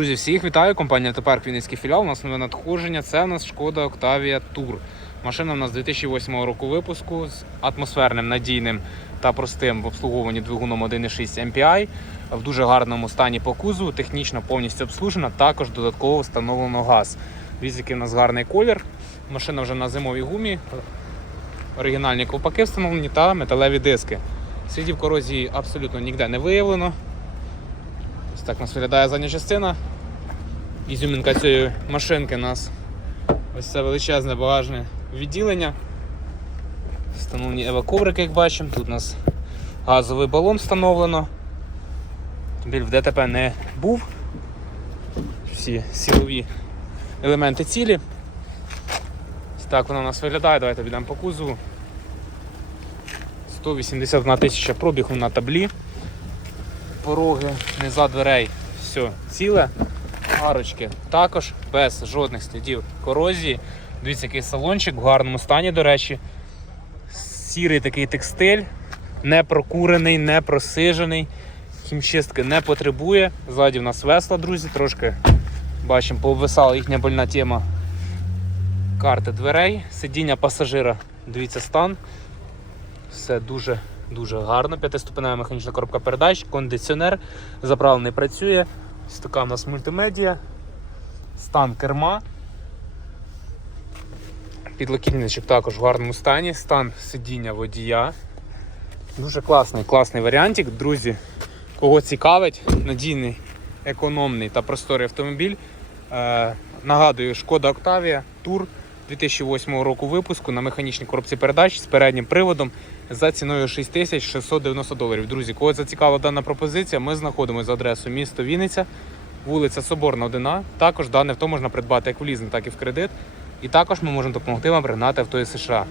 Друзі, всіх вітаю. Компанія Автопарк Вінницький філіал. У нас нове надходження. Це у нас шкода Octavia Tour. Машина у нас 2008 року випуску з атмосферним, надійним та простим в обслуговуванні двигуном 1.6 MPI. В дуже гарному стані по кузову, технічно повністю обслужена. Також додатково встановлено газ. Який у нас гарний колір. Машина вже на зимовій гумі. Оригінальні ковпаки встановлені та металеві диски. Слідів корозії абсолютно ніде не виявлено. Ось так нас виглядає задня частина. Ізюмінка цієї машинки у нас ось це величезне багажне відділення. Встановлені еваковрики, як бачимо. Тут у нас газовий балон встановлено. Автомобіль в ДТП не був. Всі силові елементи цілі. Ось так воно у нас виглядає. Давайте підемо по кузову. 181 тисяча пробігу на таблі пороги, низа дверей, все ціле. Арочки також без жодних слідів корозії. Дивіться, який салончик в гарному стані, до речі. Сірий такий текстиль, не прокурений, не просижений. Хімчистки не потребує. Ззаді в нас весла, друзі, трошки бачимо, пообвисала їхня больна тема карти дверей, сидіння пасажира. Дивіться стан. Все дуже дуже гарно. П'ятиступенева механічна коробка передач, кондиціонер заправлений працює. Ось така у нас мультимедіа, стан керма. Підлокітничок також в гарному стані, стан сидіння водія. Дуже класний, класний варіантик. Друзі, кого цікавить, надійний, економний та просторий автомобіль. Е, нагадую, шкода Octavia Tour 2008 року випуску на механічній коробці передач з переднім приводом за ціною 6690 доларів. Друзі, кого зацікавила дана пропозиція, ми знаходимося за адресою місто Вінниця, вулиця Соборна 1. Також дане авто можна придбати як в лізинг, так і в кредит. І також ми можемо допомогти вам пригнати авто із США.